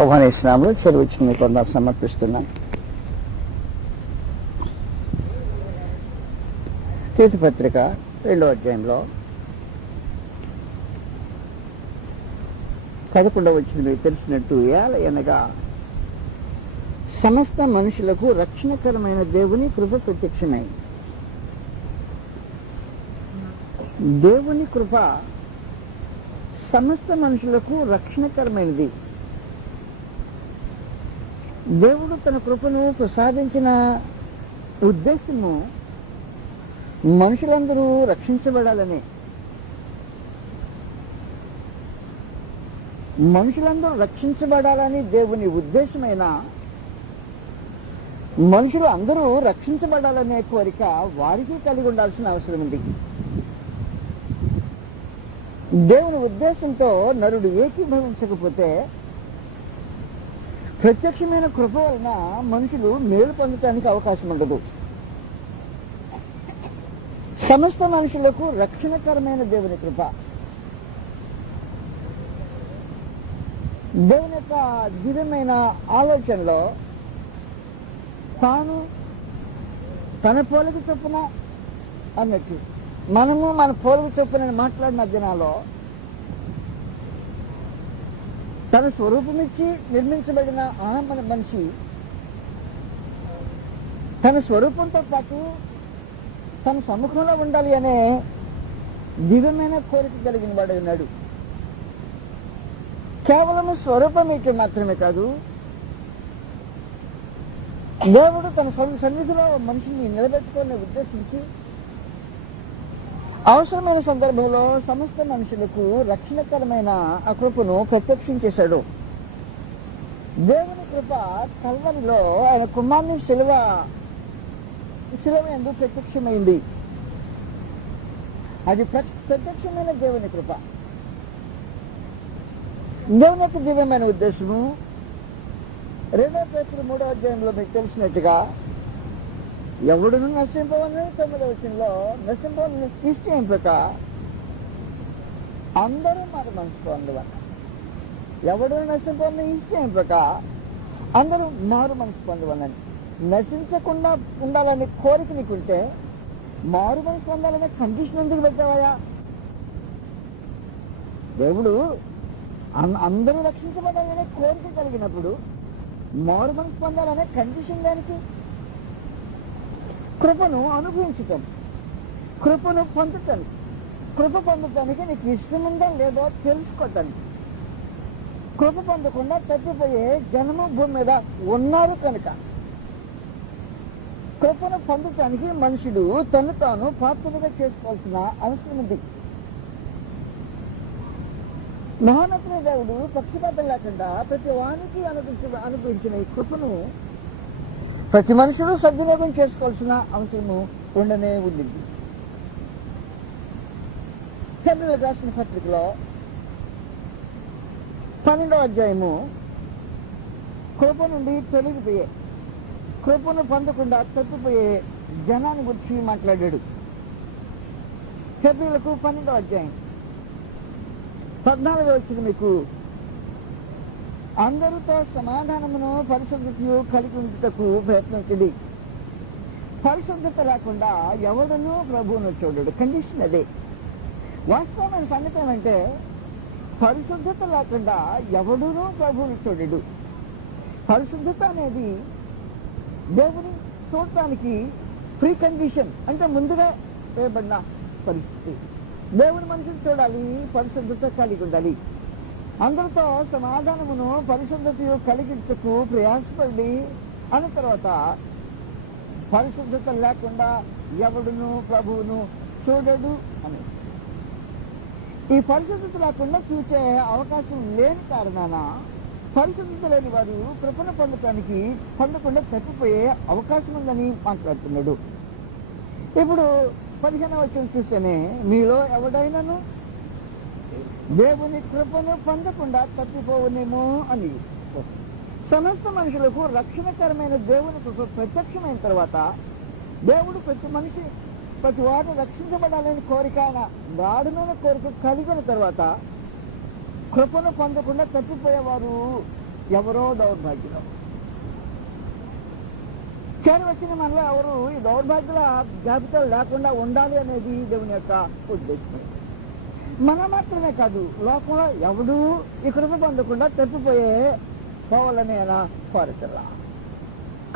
ప్రభునేశ్వరంలో చెరువు మీ కొండ సమర్పిస్తున్నాను పత్రిక రెండో అధ్యాయంలో పదకొండవ వచ్చిన మీకు తెలిసినట్టు ఏల అనగా సమస్త మనుషులకు రక్షణకరమైన దేవుని కృప ప్రత్యక్షమై. దేవుని కృప సమస్త మనుషులకు రక్షణకరమైనది. దేవుడు తన కృపను ప్రసాదించిన ఉద్దేశము మనుషులందరూ రక్షించబడాలని. మనుషులందరూ రక్షించబడాలని దేవుని ఉద్దేశమైన మనుషులు అందరూ రక్షించబడాలనే కోరిక వారికి కలిగి ఉండాల్సిన అవసరం ఉంది. దేవుని ఉద్దేశంతో నరుడు ఏకీభవించకపోతే ప్రత్యక్షమైన కృప వలన మనుషులు మేలు పొందటానికి అవకాశం ఉండదు. సమస్త మనుషులకు రక్షణకరమైన దేవుని కృప. దేవుని యొక్క దివ్యమైన ఆలోచనలో తాను తన పోలిక చొప్పున అన్నట్టు మనము మన పోలిక చొప్పున మాట్లాడిన దినాలో తన స్వరూపమిచ్చి నిర్మించబడిన ఆ మనిషి తన స్వరూపంతో పాటు తన సముఖంలో ఉండాలి అనే దివ్యమైన కోరిక కలిగిన వాడు ఉన్నాడు. కేవలం స్వరూపం ఇటు మాత్రమే కాదు దేవుడు తన సన్నిధిలో మనిషిని నిలబెట్టుకొని ఉద్దేశించి అవసరమైన సందర్భంలో సమస్త మనుషులకు రక్షణకరమైన ఆ కృపను ప్రత్యక్షం చేశాడు. దేవుని కృప కల్వరిలో ఆయన కుమార్ని శిలువ శిలువ ఎందుకు ప్రత్యక్షమైంది. అది ప్ర- ప్రత్యక్షమైన దేవుని కృప. దేవుని యొక్క దివ్యమైన ఉద్దేశము. రెండో పేపర్ మూడో అధ్యాయంలో మీకు తెలిసినట్టుగా ఎవడును నశింపవని తొమ్మిది విషయంలో నశింపవని నిశ్చయింపక అందరూ మాట మనసు పొందవని ఎవడు నశింపవని నిశ్చయింపక అందరూ మారు మనసు పొందవలని నశించకుండా ఉండాలనే కోరిక నీకుంటే మారు మనసు పొందాలనే కండిషన్ ఎందుకు పెట్టావా దేవుడు అందరూ రక్షించబడాలనే కోరిక కలిగినప్పుడు మారు మనసు పొందాలనే కండిషన్ దానికి కృపను అనుభవించటం కృపను పొందటం కృప పొందటానికి నీకు ఇష్టముందో లేదో తెలుసుకోవటానికి కృప పొందకుండా తప్పిపోయే జనము భూమి మీద ఉన్నారు కనుక. కృపను పొందటానికి మనుషుడు తను తాను పాత్రలుగా చేసుకోవాల్సిన అవసరం ఉంది. మహానతుల దేవుడు పక్షపాతం లేకుండా ప్రతి వానికి అనుభవించిన అనుభవించిన ఈ కృపను ప్రతి మనుషుడు సద్వినియోగం చేసుకోవాల్సిన అవసరము ఉండనే ఉంది. తెలుగు రాసిన పత్రికలో పన్నెండవ అధ్యాయము కృప నుండి తొలగిపోయే కృపను పొందకుండా తప్పిపోయే జనాన్ని గురించి మాట్లాడాడు. ఫిబ్రిలకు పన్నెండవ అధ్యాయం పద్నాలుగో వచ్చిన మీకు అందరితో సమాధానమును పరిశుద్ధతయు కలిగి ఉంటకు ప్రయత్నించండి పరిశుద్ధత లేకుండా ఎవడునూ ప్రభువును చూడడు. కండిషన్ అదే. వాస్తవమైన సంగతి ఏమంటే పరిశుద్ధత లేకుండా ఎవడునూ ప్రభువును చూడడు. పరిశుద్ధత అనేది దేవుని చూడటానికి ప్రీ కండిషన్ అంటే ముందుగా వేయబడిన పరిస్థితి. దేవుని మనిషిని చూడాలి పరిశుద్ధత కలిగి ఉండాలి. అందరితో సమాధానమును పరిశుద్ధత కలిగించకు ప్రయాసపడి అన్న తర్వాత పరిశుద్ధత లేకుండా ఎవడును ప్రభువును చూడడు అని. ఈ పరిశుద్ధత లేకుండా చూసే అవకాశం లేని కారణాన పరిశుద్ధత లేని వారు కృపణ పొందటానికి పొందకుండా తప్పిపోయే అవకాశం ఉందని మాట్లాడుతున్నాడు. ఇప్పుడు పదిహేను వచ్చిన చూస్తేనే మీలో ఎవడైనాను దేవుని కృపను పొందకుండా తప్పిపోవునేమో అని. సమస్త మనుషులకు రక్షణకరమైన దేవుని కృప ప్రత్యక్షమైన తర్వాత దేవుడు ప్రతి మనిషి ప్రతి వారు రక్షించబడాలని కోరిక ఆయన గాఢమైన కోరిక కలిగిన తర్వాత కృపను పొందకుండా తప్పిపోయేవారు ఎవరో దౌర్భాగ్యులు. కానీ వచ్చిన మనలో ఎవరు ఈ దౌర్భాగ్యుల జాబితాలు లేకుండా ఉండాలి అనేది దేవుని యొక్క ఉద్దేశం. మన మాత్రమే కాదు లోకంలో ఎవడు ఈ కృప పొందకుండా తప్పిపోయే పోవాలని ఆయన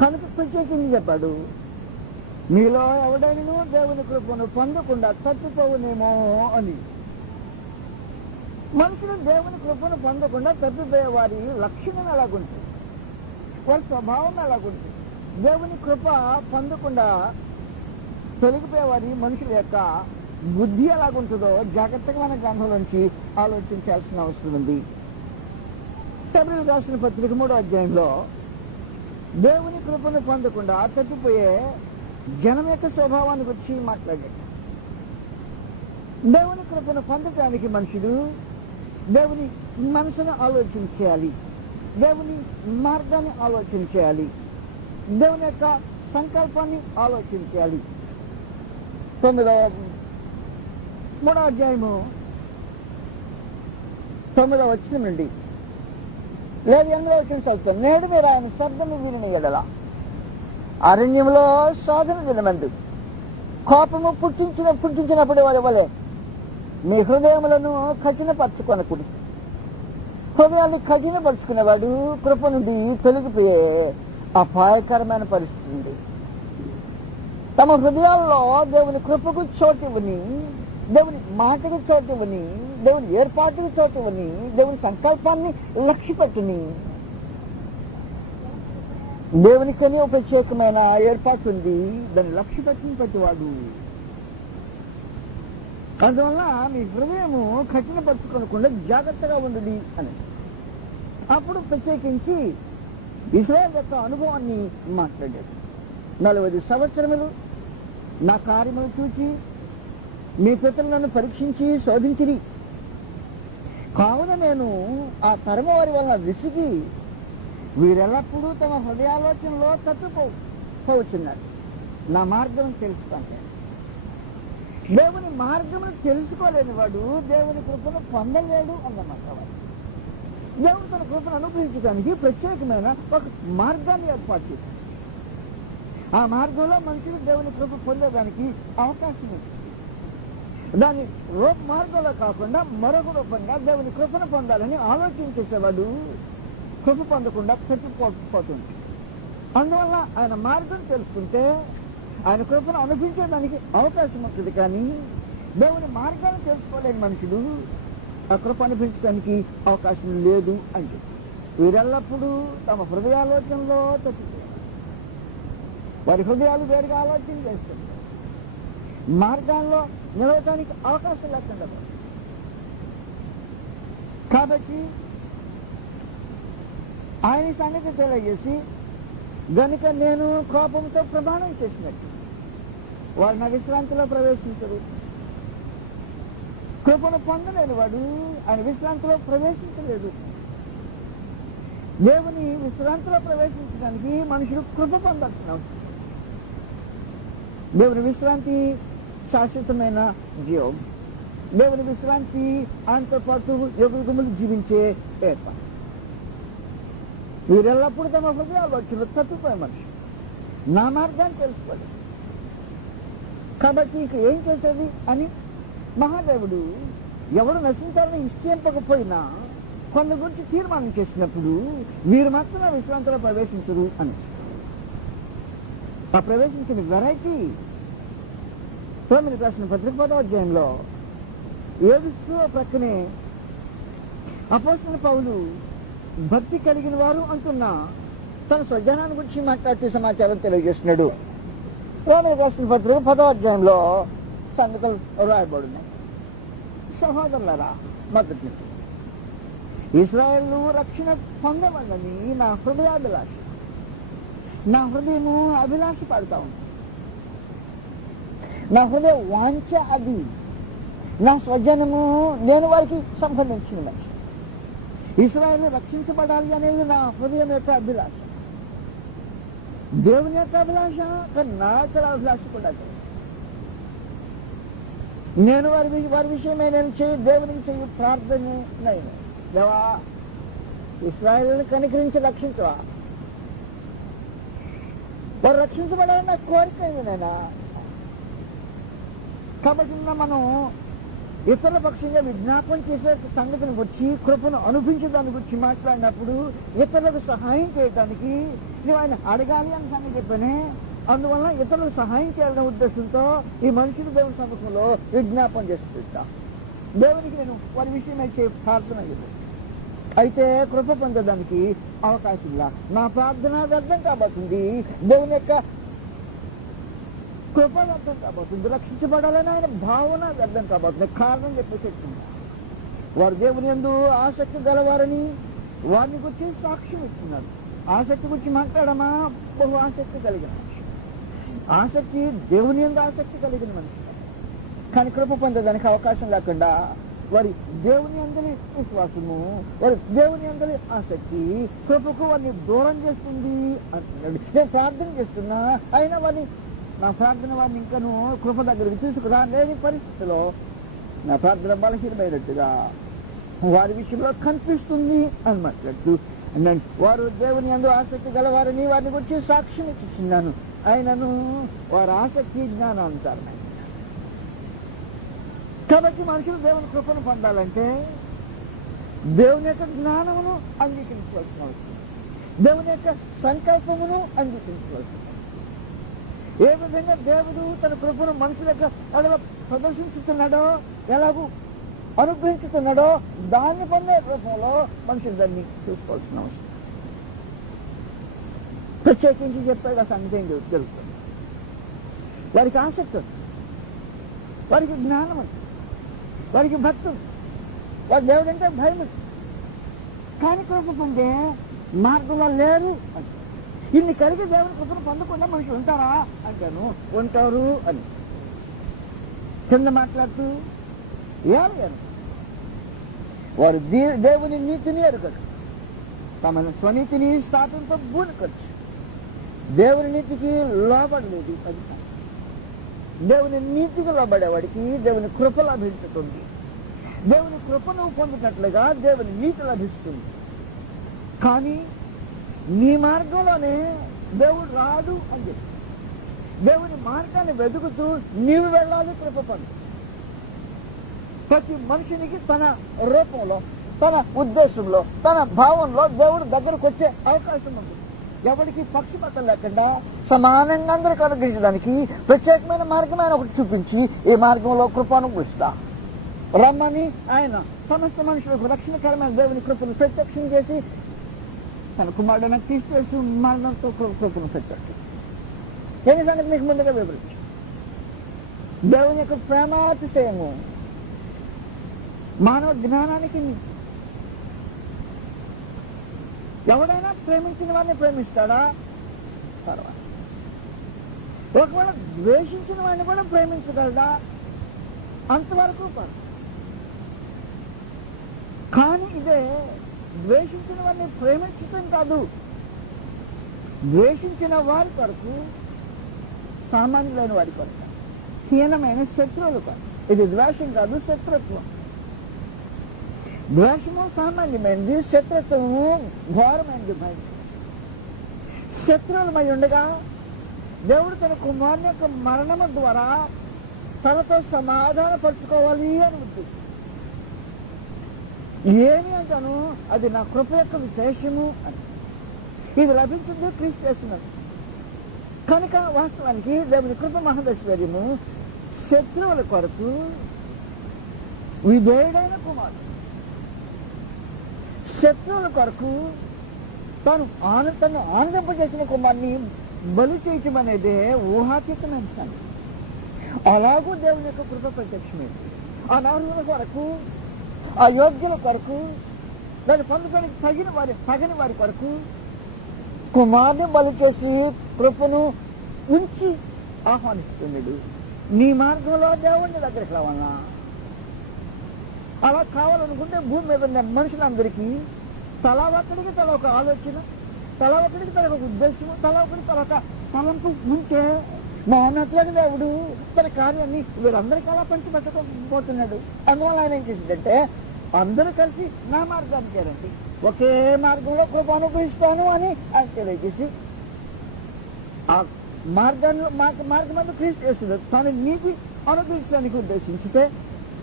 కనుక ప్రత్యేకించి చెప్పాడు మీలో ఎవడైనా దేవుని కృపను పొందకుండా తప్పిపోవునేమో అని. మనుషులు దేవుని కృపను పొందకుండా తప్పిపోయే వారి లక్షణం ఎలాగుంటుంది? వారి స్వభావం ఎలాగుంటుంది? దేవుని కృప పొందకుండా తొలగిపోయే వారి మనుషుల యొక్క బుద్ధి ఎలాగుంటుందో జాగ్రత్తగా మన గ్రంథంలోంచి ఆలోచించాల్సిన అవసరం ఉంది. తమిళ రాసిన పత్రిక మూడో అధ్యాయంలో దేవుని కృపను పొందకుండా తగ్గిపోయే జనం యొక్క స్వభావాన్ని గురించి మాట్లాడాడు. దేవుని కృపను పొందటానికి మనుషుడు దేవుని మనసును ఆలోచించాలి దేవుని మార్గాన్ని ఆలోచించాలి దేవుని యొక్క సంకల్పాన్ని ఆలోచించాలి తొమ్మిదవ పదమూడో అధ్యాయము తొమ్మిదో వచ్చిన నుండి. లేదు ఎనిమిదో వచ్చిన చదువుతాను నేడు మీరు ఆయన శబ్దము విని ఎడల. అరణ్యంలో శోధన దినమందు కోపము పుట్టించిన పుట్టించినప్పుడు వారి వలె? మీ హృదయములను కఠినపరచుకొనకుడు హృదయాన్ని కఠినపరుచుకునేవాడు కృప నుండి తొలగిపోయే అపాయకరమైన పరిస్థితి ఉంది. తమ హృదయాల్లో దేవుని కృపకు చోటివ్వని దేవుని మాటకు చోటువని దేవుని ఏర్పాటుకు చోటువని దేవుని సంకల్పాన్ని లక్ష్యపెట్టుని. దేవునికనే ఒక ప్రత్యేకమైన ఏర్పాటు ఉంది. దాన్ని లక్ష్య పెట్టిన ప్రతివాడు. అందువల్ల మీ హృదయము కఠినపరచుకోనకుండా జాగ్రత్తగా ఉండండి అని. అప్పుడు ప్రత్యేకించి ఇస్రాయల్ యొక్క అనుభవాన్ని మాట్లాడాడు. నలభై సంవత్సరములు నా కార్యములు చూచి మీ పితలు నన్ను పరీక్షించి శోధించిరి. కావున నేను ఆ తరమవారి వల్ల వలన విసిగి వీరెల్లప్పుడూ తమ హృదయాలోచనలో తప్పిపోవచ్చున్నారు నా మార్గం తెలుసుకుంటే దేవుని మార్గమును తెలుసుకోలేని వాడు దేవుని కృపను పొందలేడు అన్నమాట వాడు. దేవుడు తన కృపను అనుగ్రహించడానికి ప్రత్యేకమైన ఒక మార్గాన్ని ఏర్పాటు చేశాడు. ఆ మార్గంలో మనుషులు దేవుని కృప పొందడానికి అవకాశం ఉంది. దాని రూప మార్గంలో కాకుండా మరొక రూపంగా దేవుని కృపను పొందాలని ఆలోచించేసేవాడు. కృప పొందకుండా తప్పిపోతుంది అందువల్ల ఆయన మార్గం తెలుసుకుంటే ఆయన కృపను అనుభవించడానికి అవకాశం ఉంటుంది కానీ దేవుని మార్గాన్ని తెలుసుకోలేని మనుషుడు ఆ కృప అనుభవించడానికి అవకాశం లేదు అని చెప్పి. వీరెల్లప్పుడూ తమ హృదయాలోచనలో తప్పిపోయారు వారి హృదయాలు వేరుగా ఆలోచన చేస్తుంది మార్గాల్లో నిలవటానికి అవకాశం లేకుండా కాబట్టి ఆయన సంగతి తెలియజేసి గనుక నేను కోపంతో ప్రమాణం చేసినట్టు వారు నా విశ్రాంతిలో ప్రవేశించరు కృపను పొందలేని వాడు ఆయన విశ్రాంతిలో ప్రవేశించలేదు. దేవుని విశ్రాంతిలో ప్రవేశించడానికి మనుషులు కృప పొందాల్సిన అవసరం. దేవుని విశ్రాంతి శాశ్వతమైన జీవం. దేవుని విశ్రాంతి ఆయనతో పాటు యుగములు జీవించే ఏర్పాటు. వీరెల్లప్పుడూ తమ హృదయాలు వచ్చిన తప్పిపోయే మనిషి. నా మార్గాన్ని తెలుసుకోలేదు. కాబట్టి ఇక ఏం చేసేది అని మహాదేవుడు ఎవడు నశించాలని ఇష్టంపకపోయినా కొన్ని గురించి తీర్మానం చేసినప్పుడు వీరు మాత్రమే విశ్రాంతిలో ప్రవేశించరు అని. ఆ ప్రవేశించిన వెరైటీ తొమ్మిది ప్రశ్న పత్రిక పదాధ్యాయంలో ఏడుస్తూ ప్రక్కనే అపోసిన పౌలు భక్తి కలిగిన వారు అంటున్నా తన స్వజనాన్ని గురించి మాట్లాడుతూ సమాచారం తెలియజేస్తున్నాడు. రోమిలకు రాసిన పత్రిక పదో అధ్యాయంలో సంగతులు రాయబడున్నాయి సహోదరులరా మొదటి నుంచి రక్షణ పొందవలని నా హృదయాభిలాష. నా హృదయము అభిలాష పడతా ఉంది. నా హృదయ వాంఛ అది. నా స్వజనము నేను వారికి సంబంధించిన మనిషి. ఇస్రాయేల్ రక్షించబడాలి అనేది నా హృదయం యొక్క అభిలాష. దేవుని యొక్క అభిలాష కానీ నా యొక్క అభిలాష కూడా నేను వారి వారి విషయమే నేను చేయి దేవునికి చేయి ప్రార్థన నేను దేవా ఇస్రాయల్ని కనికరించి రక్షించవా? వారు రక్షించబడాలని నా కోరిక అయింది నాయనా కాబట్టి నిన్న మనం ఇతరుల పక్షంగా విజ్ఞాపన చేసే సంగతిని గురించి కృపను అనుభవించడానికి గురించి మాట్లాడినప్పుడు ఇతరులకు సహాయం చేయడానికి నువ్వు ఆయన అడగాలి అని సంగతి చెప్పానే. అందువల్ల ఇతరులకు సహాయం చేయాలనే ఉద్దేశంతో ఈ మనుషులు దేవుని సమక్షంలో విజ్ఞాపన చేస్తుంటా దేవునికి నేను వారి విషయమే చే ప్రార్థన అయితే కృప పొందడానికి అవకాశం ఇలా నా ప్రార్థన అర్థం కాబట్టింది దేవుని యొక్క కృప వ్యర్థం కాబోతుంది రక్షించబడాలని ఆయన భావన వ్యర్థం కాబోతుంది కారణం చెప్పి చెప్తుంది వారు దేవుని ఎందు ఆసక్తి గలవారని వారిని గురించి సాక్ష్యం ఇస్తున్నారు. ఆసక్తి గురించి మాట్లాడమా? బహు ఆసక్తి కలిగిన మనిషి. ఆసక్తి దేవుని ఎందు ఆసక్తి కలిగిన మనిషి. కానీ కృప పొందడానికి అవకాశం లేకుండా వారి దేవుని అందరి విశ్వాసము వారి దేవుని అందరి ఆసక్తి కృపకు వారిని దూరం చేస్తుంది అంటున్నాడు. నేను ప్రార్థన చేస్తున్నా అయినా వారిని నా ప్రార్థన వారిని ఇంకను కృప దగ్గరికి తీసుకురా లేని పరిస్థితిలో నా ప్రార్థన బలహీనమైనట్టుగా వారి విషయంలో కనిపిస్తుంది అని మాట్లాడుతూ అన్నాడు వారు దేవుని అందు ఆసక్తి గలవారని వారిని గురించి సాక్ష్యం ఇచ్చిన్నాను ఆయనను వారి ఆసక్తి జ్ఞానాంతరమైన కాబట్టి మనుషులు దేవుని కృపను పొందాలంటే దేవుని యొక్క జ్ఞానమును అంగీకరించవలసిన అవసరం. దేవుని యొక్క సంకల్పమును అంగీకరించవలసిన ఏ విధంగా దేవుడు తన కృపను మనుషుల యొక్క ఎడల ప్రదర్శించుతున్నాడో ఎలాగూ అనుగ్రహించుతున్నాడో దాన్ని పొందే రూపంలో మనుషులు దాన్ని చూసుకోవాల్సిన అవసరం. ప్రత్యేకించి చెప్పాడు ఆ సంగతి ఏం జరుగుతుంది. వారికి ఆసక్తి ఉంది. వారికి జ్ఞానం ఉంది. వారికి భక్తి ఉంది. వారి దేవుడంటే భయం ఉంది కానీ కృప పొందే మార్గంలో లేరు అంటే ఇన్ని కలిగి దేవుని కృపను పొందకుండా మనిషి ఉంటారా? అంటాను. ఉంటారు అని. కింద మాట్లాడుతూ ఏమయ్యారు వారు దేవుని నీతిని ఎరుగరు. తమ స్వనీతిని స్థాపనతో భూనికొచ్చు దేవుని నీతికి లోబడలేదు అది దేవుని నీతికి లోబడేవాడికి దేవుని కృప లభించుతుంది. దేవుని కృపను పొందినట్లుగా దేవుని నీతి లభిస్తుంది. కానీ నీ మార్గంలోనే దేవుడు రాడు అని చెప్పి. దేవుని మార్గాన్ని వెతుకుతూ నీవు వెళ్ళాలి కృప పండు ప్రతి మనిషినికి తన రూపంలో తన ఉద్దేశంలో తన భావంలో దేవుడు దగ్గరకు వచ్చే అవకాశం ఉంది ఎవరికి పక్షపాతం లేకుండా సమానంగా అందరూ అనుగ్రహించడానికి ప్రత్యేకమైన మార్గం ఆయన ఒకటి చూపించి ఈ మార్గంలో కృపను గుస్తా రమ్మని ఆయన సమస్త మనుషులకు రక్షణకరమైన దేవుని కృపను ప్రత్యక్షం చేసి తన కుమారుడు తీసివేసి మరణంతో కృ- పెట్టాడు ఏమి సంగతి మీకు ముందుగా వివరించు. దేవుని యొక్క ప్రేమాతిశయము మానవ జ్ఞానానికి ఎవడైనా ప్రేమించిన వాడిని ప్రేమిస్తాడా? తర్వాత. ఒకవేళ ద్వేషించిన వాడిని కూడా ప్రేమించగలడా? అంతవరకు కానీ ఇదే ద్వేషించిన వారిని ప్రేమించటం కాదు. ద్వేషించిన వారి కొరకు సామాన్యులైన వారి కొరకు హీనమైన శత్రువులు కొరకు. ఇది ద్వేషం కాదు శత్రుత్వం. ద్వేషము సామాన్యమైనది శత్రుత్వము ఘోరమైనది భయం. శత్రువులమై ఉండగా దేవుడు తన కుమారుని యొక్క మరణము ద్వారా తనతో సమాధానపరుచుకోవాలి అని ఉద్దేశం ఏమి అంటాను? అది నా కృప యొక్క విశేషము అని. ఇది లభించింది క్రీస్తు చేస్తున్నది కనుక వాస్తవానికి దేవుని కృప మహదైశ్వర్యము శత్రువుల కొరకు విధేయుడైన కుమారుడు. శత్రువుల కొరకు తను ఆన తను ఆనందింపజేసిన కుమారుని బలి చేయటం అనేది ఊహాతీతమైన అలాగూ దేవుని యొక్క కృప ప్రత్యక్షమైంది. ఆ కొరకు ఆ యోగ్యుల కొరకు దాన్ని పొందుకోనికి తగిన వారి తగని వారి కొరకు కుమారుని బలు చేసి కృపను ఉంచి ఆహ్వానిస్తున్నాడు. నీ మార్గంలో దేవుణ్ణి దగ్గరికి రావాలా? అలా కావాలనుకుంటే భూమి మీద ఉన్న మనుషులందరికీ తలా ఒక్కడికి తల ఒక ఆలోచన తల ఒకడికి తల ఒక ఉద్దేశము తల ఒకడికి తల ఒక తలంపు ఉంటే మౌనట్లకు దేవుడు తన కార్యాన్ని వీరందరికీ అలా పంచిపెట్టకపోతున్నాడు అందువల్ల ఆయన ఏం చేసిందంటే అందరూ కలిసి నా మార్గానికి రండి ఒకే మార్గంలో కృప అనుగ్రహిస్తాను అని ఆయన తెలియజేసి ఆ మార్గాన్ని మార్గ మార్గమందు క్రీస్తు చేస్తుంది తన నీతి అనుగ్రహించడానికి ఉద్దేశించితే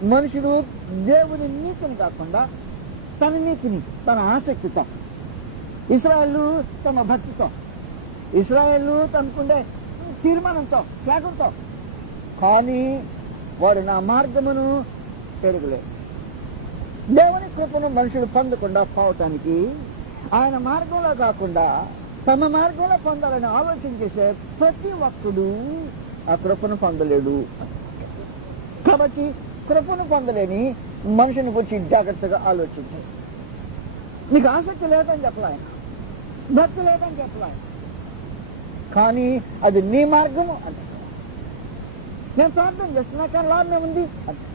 మనుషుడు దేవుని నీతిని కాకుండా తన నీతిని తన ఆసక్తితో ఇస్రాయల్ తమ భక్తితో ఇస్రాయల్ తమకుండే తీర్మానంతో త్యాగంతో కానీ వారు నా మార్గమును పెరగలేదు దేవుని కృపను మనుషులు పొందకుండా పోవటానికి ఆయన మార్గంలో కాకుండా తమ మార్గంలో పొందాలని ఆలోచన చేసే ప్రతి ఒక్కడు ఆ కృపను పొందలేడు. కాబట్టి కృపను పొందలేని మనుషుని గురించి జాగ్రత్తగా ఆలోచించాలి నీకు ఆసక్తి లేదని చెప్పలే భక్తి లేదని చెప్పలే కానీ అది నీ మార్గము అంటే నేను ప్రార్థన చేస్తున్నా కానీ లాభం ఏముంది అంటే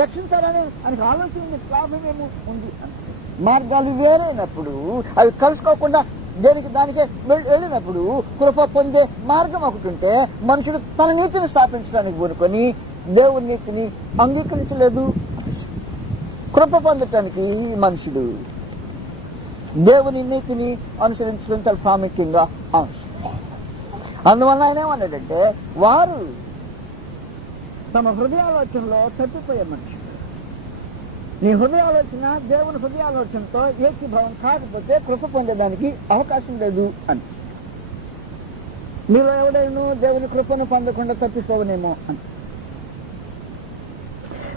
రక్షించాలనే ఆయనకు ఆలోచన ఉంది లాభం ఏమో ఉంది అంటే మార్గాలు వేరైనప్పుడు అవి కలుసుకోకుండా దేనికి దానికే వెళ్ళినప్పుడు కృప పొందే మార్గం ఒకటి ఉంటే మనుషుడు తన నీతిని స్థాపించడానికి కోరుకొని దేవుని నీతిని అంగీకరించలేదు. కృప పొందటానికి మనుషుడు దేవుని నీతిని అనుసరించడం చాలా ప్రాముఖ్యంగా. అవసరం అందువల్ల ఆయన ఏమన్నాడంటే వారు తమ హృదయాలోచనలో తప్పిపోయే మనుషులు. నీ హృదయాలోచన దేవుని హృదయాలోచనతో ఏకీభావం కాకపోతే కృప పొందడానికి అవకాశం లేదు అని. మీలో ఎవడైనా దేవుని కృపను పొందకుండా తప్పిపోవనేమో అని.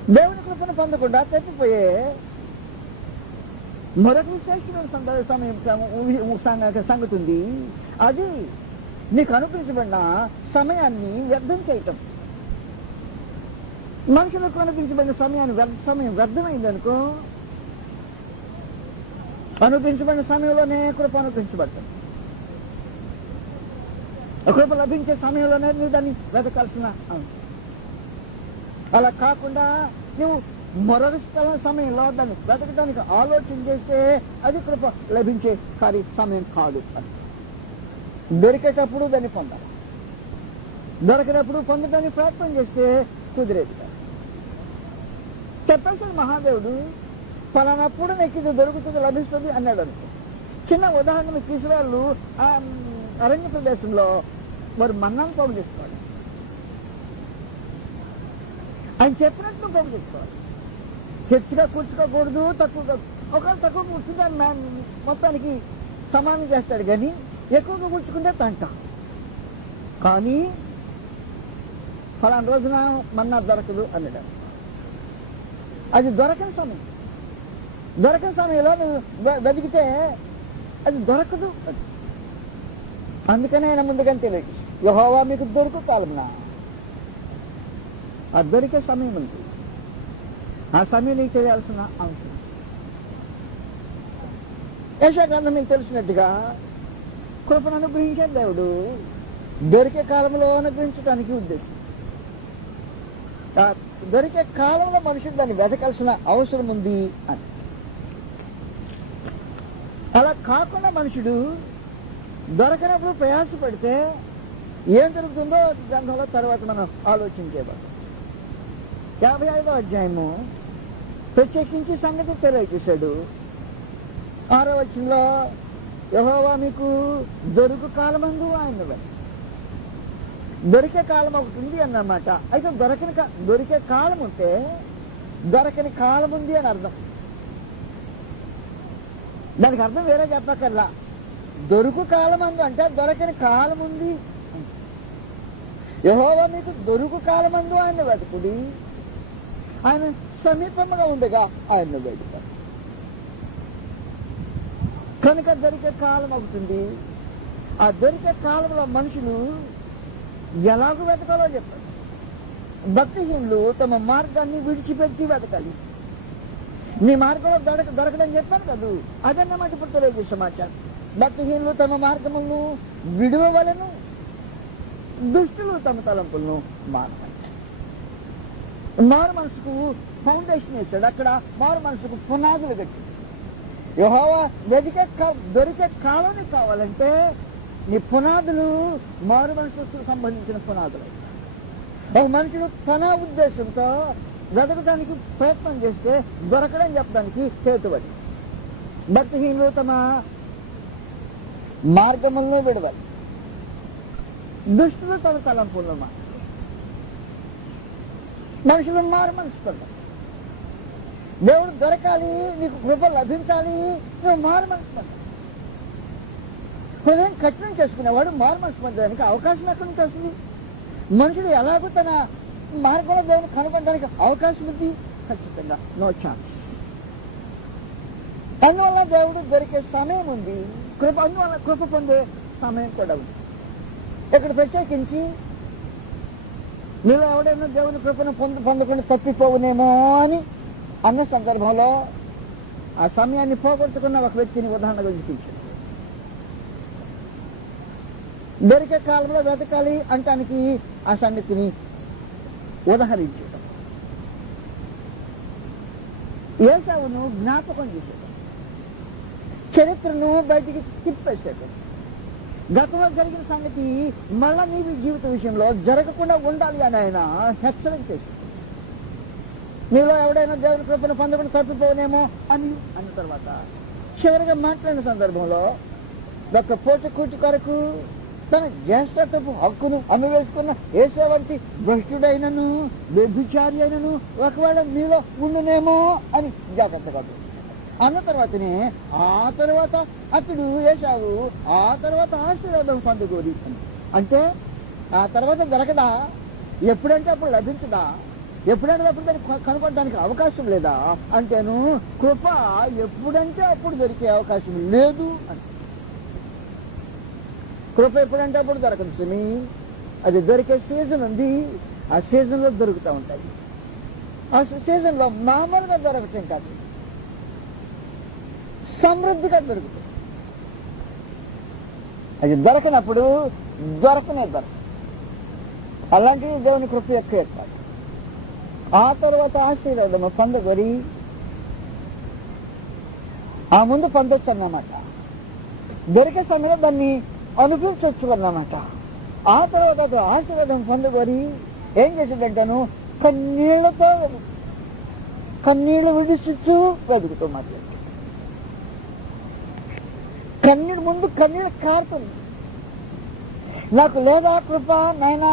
దేవుని కృపను పొందకుండా తప్పిపోయే మరొక విశేషమైన సందర్భ సమయం సంగతి ఉంది. అది నీకు అనుగ్రహించబడిన సమయాన్ని వ్యర్థం చేయటం. మనుషులకు అనుగ్రహించబడిన సమయాన్ని వ్యర్థ సమయం వ్యర్థమైంది అనుకో. అనుగ్రహించబడిన సమయంలోనే కృప అనుగ్రహించబడతాం. కృప లభించే సమయంలోనే నువ్వు దాన్ని వెతకాల్సిన అలా కాకుండా నువ్వు మరొక స్థలం సమయంలో దాన్ని వెతకడానికి ఆలోచన చేస్తే అది కృప లభించే కార్య సమయం కాదు అని. దొరికేటప్పుడు దాన్ని పొందాలి. దొరికినప్పుడు పొందడానికి ప్రయత్నం చేస్తే కుదిరేది. కాదు చెప్పేసాడు మహాదేవుడు పలానప్పుడు నీకు ఇది దొరుకుతుంది లభిస్తుంది అన్నాడు అనుకో. చిన్న ఉదాహరణ మీకు ఆ అరణ్య ప్రదేశంలో వారు మన్నాను పోగు చేసుకోవాలి. ఆయన చెప్పినట్టు పోగు చేసుకోవాలి. హెచ్చుగా కూర్చుకోకూడదు తక్కువగా. ఒకవేళ తక్కువ కూర్చుంటే మొత్తానికి సమానం చేస్తాడు. కానీ ఎక్కువగా కూర్చుకుంటే తంట కానీ ఫలానా రోజున మన్నా దొరకదు అన్నాడు. అది దొరకని సమయం. దొరకని సమయంలో నువ్వు వెతికితే అది దొరకదు. అందుకనే ఆయన ముందుగా తెలియదు. యహోవా మీకు దొరుకు కాలంనా ఆ దొరికే సమయం ఉంది ఆ సమయం నీకు చేయాల్సిన అవసరం. యశాగ్రంథం మీకు తెలిసినట్టుగా కృపను అనుగ్రహించాడు దేవుడు. దొరికే కాలంలో అనుగ్రహించడానికి ఉద్దేశం. దొరికే కాలంలో మనుషులు దాన్ని వెతకాల్సిన అవసరం ఉంది అని. అలా కాకుండా మనుషుడు దొరకనప్పుడు ప్రయాసపడితే ఏం జరుగుతుందో గ్రంథంలో తర్వాత మనం ఆలోచించేవాడు యాభై ఐదో అధ్యాయము ప్రత్యేకించి సంగతి తెలియజేశాడు. ఆరో వచనంలో యహోవా మీకు దొరుకు కాలమందు ఆయన దొరికే కాలం ఒకటి ఉంది అన్నమాట. అయితే దొరకని దొరికే కాలం ఉంటే దొరకని కాలం ఉంది అని అర్థం. దానికి అర్థం వేరే చెప్పకల్లా దొరుకు కాలం అందు అంటే దొరకని కాలం ఉంది. యహోవా మీకు దొరుకు కాలమందు ఆయన వెతుకుడి ఆయన సమీపంగా ఉండగా ఆయన వెతుకారు కనుక దొరికే కాలం అవుతుంది. ఆ దొరికే కాలంలో మనుషులు ఎలాగో వెతకాలో చెప్పారు. భక్తిహీనులు తమ మార్గాన్ని విడిచిపెట్టి వెతకాలి. మీ మార్గంలో దొరక దొరకడం చెప్పాను కదా. అదన్నమాట ఇప్పుడు తెలియజే సమాచారం. భక్తిహీనులు తమ మార్గములను విడవలను దుష్టులు తమ తలంపులను మారతారు మారు మనసుకు ఫౌండేషన్ వేశాడు. అక్కడ మారు మనసుకు పునాదులు కట్టి యహోవా వెతికే దొరికే కాలం కావాలంటే నీ పునాదులు మారు మనసుకు సంబంధించిన పునాదులు. ఒక మనుషుడు తన ఉద్దేశంతో వెతకడానికి ప్రయత్నం చేస్తే దొరకడం చెప్పడానికి హేతువది. భక్తిహీనులు తమ మార్గములను విడవాలి. దుష్టులు తన తలంపులను మాట మనుషులు మారు మనసు దేవుడు దొరకాలి నీకు కృప లభించాలి నువ్వు మారు మనసు పొందాలి హృదయం కఠినం చేసుకునేవాడు మారు మనసు పొందడానికి అవకాశం ఎక్కడి నుంచి వస్తుంది? మనుషుడు ఎలాగో తన మార్గంలో దేవుని కనుగొనడానికి అవకాశం ఉంది? ఖచ్చితంగా. నో ఛాన్స్ అందువల్ల దేవుడు దొరికే సమయం ఉంది. కృప అందువల్ల కృప పొందే సమయం కూడా ఉంది. ఇక్కడ ప్రత్యేకించి మీలో ఎవడైనా దేవుని కృపను పొందు పొందకుండా తప్పిపోవునేమో అని అన్ని సందర్భంలో ఆ సమయాన్ని పోగొట్టుకున్న ఒక వ్యక్తిని ఉదాహరణగా చూపించాడు. దొరికే కాలంలో వెతకాలి అంటానికి ఆ సంగతిని ఉదహరించడం ఏసావును జ్ఞాపకం చేసేటం. చరిత్రను బయటికి తిప్పేసేటం. గతంలో జరిగిన సంగతి మళ్ళా నీ జీవిత విషయంలో జరగకుండా ఉండాలి అని ఆయన హెచ్చరిక మీలో ఎవడైనా దేవుని కృపను పొందకుండా తప్పిపోనేమో అని అన్న తర్వాత చివరిగా మాట్లాడిన సందర్భంలో ఒక పోటీ కూటి కొరకు తన జ్యేష్ఠత్వపు హక్కును అనువేసుకున్న ఏసే వంటి భ్రష్టుడైనను వ్యభిచారి అయినను ఒకవేళ మీలో ఉండునేమో అని జాగ్రత్తగా అన్న తర్వాతనే ఆ తర్వాత అతడు ఏసావు ఆ తర్వాత ఆశీర్వాదం పొందుకోరి అంటే ఆ తర్వాత దొరకదా ఎప్పుడంటే అప్పుడు లభించదా? ఎప్పుడంటే అప్పుడు దాన్ని కనుగొనడానికి అవకాశం లేదా? అంటేను కృప ఎప్పుడంటే అప్పుడు దొరికే అవకాశం లేదు అని. కృప ఎప్పుడంటే అప్పుడు దొరకదు సుమి అది దొరికే సీజన్ ఉంది. ఆ సీజన్లో దొరుకుతూ ఉంటాయి. ఆ సీజన్లో మామూలుగా దొరకటం కాదు. సమృద్ధిగా దొరుకుతుంది. అది దొరకనప్పుడు దొరకనే దొరక అలాంటివి దేవుని కృప ఎక్కువ ఎక్కువ ఆ తర్వాత ఆశీర్వాదము పొందగొరి ఆ ముందు పొందొచ్చు అన్నమాట దొరికే సమయంలో దాన్ని అనుభవించవచ్చు అన్నమాట ఆ తర్వాత అతను ఆశీర్వాదం పొందగొరి ఏం చేశాడంటాను కన్నీళ్ళతో కన్నీళ్ళు విడిచుచ్చు వెతుకుతూ మాట్లాడు కన్నీడు ముందు కన్నీళ్ళు కారుతుంది. నాకు లేదా కృప నైనా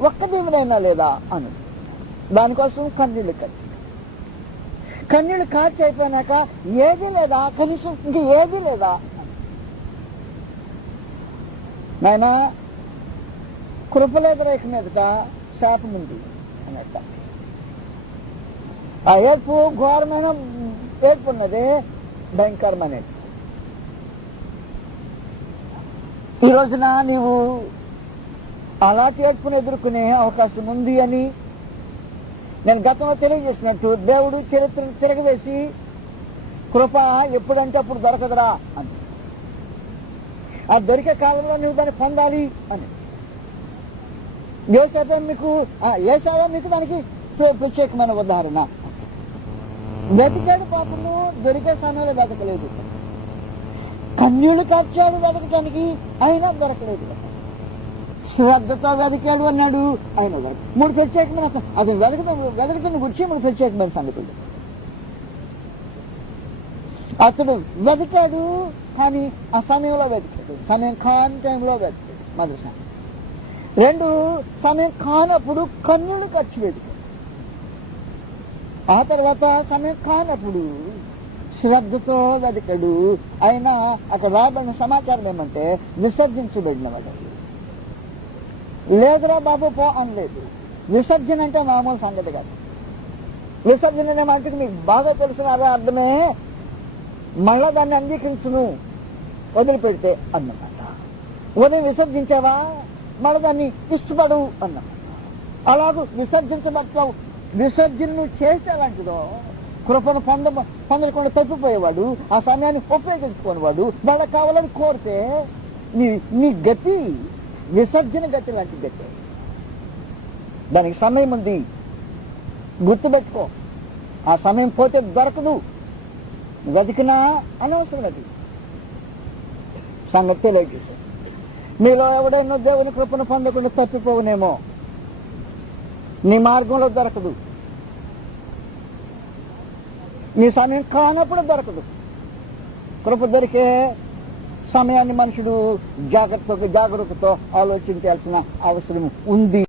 ఒక్క దేవుడైనా లేదా అను. దానికోసం కన్నీళ్ళు కట్టి. కన్నీళ్ళు కాచి అయిపోయినాక ఏది లేదా? కనీసం ఇంక ఏది లేదా? నాయన కృపలేదు రేఖ మీదట శాపం ఉంది అన్నట్ట. ఆ ఏర్పు ఘోరమైన ఏర్పు ఉన్నది భయంకరమైన ఏడ్పు. ఈ రోజున నీవు అలాంటి ఏర్పును ఎదుర్కొనే అవకాశం ఉంది అని నేను గతంలో తెలియజేసినట్టు దేవుడు చరిత్రను తిరగవేసి కృప ఎప్పుడంటే అప్పుడు దొరకదురా అని. ఆ దొరికే కాలంలో నువ్వు దాన్ని పొందాలి అని. ఏ మీకు ఆ, ఏ శాతం మీకు దానికి ప్రత్యేకమైన ఉదాహరణ. వెతికాడు పాపము దొరికే సమయంలో వెతకలేదు. కన్యులు ఖర్చాడు వెతకటానికి అయినా దొరకలేదు. శ్రద్ధతో వెదకాడు అన్నాడు. ఆయన మూడు ప్రత్యేకమైన స- అతను వెతకటం వెదకటం గురించి మూడు ప్రత్యేకమైన సంగతులు. అతడు వెతికాడు కానీ ఆ సమయంలో వెతికాడు. సమయం కాని టైంలో వెతికాడు మొదటి సమయం రెండు సమయం కానప్పుడు కన్నులు ఖర్చు వెతికాడు. ఆ తర్వాత సమయం కానప్పుడు శ్రద్ధతో వెతికాడు. అయినా అక్కడ రాబడిన సమాచారం ఏమంటే విసర్జించబడిన వాడు. లేదురా బాబు పో అనలేదు. విసర్జన అంటే మామూలు సంగతి కాదు. విసర్జన అనే మాటకి మీకు బాగా తెలిసిన అదే అర్థమే? మళ్ళా దాన్ని అంగీకరించును. వదిలిపెడితే అన్నమాట. ఉదయం విసర్జించావా? మళ్ళీ దాన్ని ఇష్టపడు అన్నమాట. అలాగూ విసర్జించబడతావు. విసర్జనను చేస్తే అలాంటిదో కృపను పొంద పొందకుండా తప్పిపోయేవాడు ఆ సమయాన్ని ఉపయోగించుకునేవాడు వాళ్ళ కావాలని కోరితే నీ నీ గతి విసర్జన గతి లాంటి గతి. దానికి సమయం ఉంది. గుర్తుపెట్టుకో. ఆ సమయం పోతే దొరకదు. వెతికినా అనవసరం అది. సంగతి తెలియజేశారు మీలో ఎవడైనా దేవుని కృపను పొందకుండా తప్పిపోవునేమో. నీ మార్గంలో దొరకదు. నీ సమయం కానప్పుడు దొరకదు. కృప దొరికే సమయాన్ని మనుషుడు జాగ్రత్తతో జాగ్రత్తతో ఆలోచించాల్సిన అవసరం ఉంది.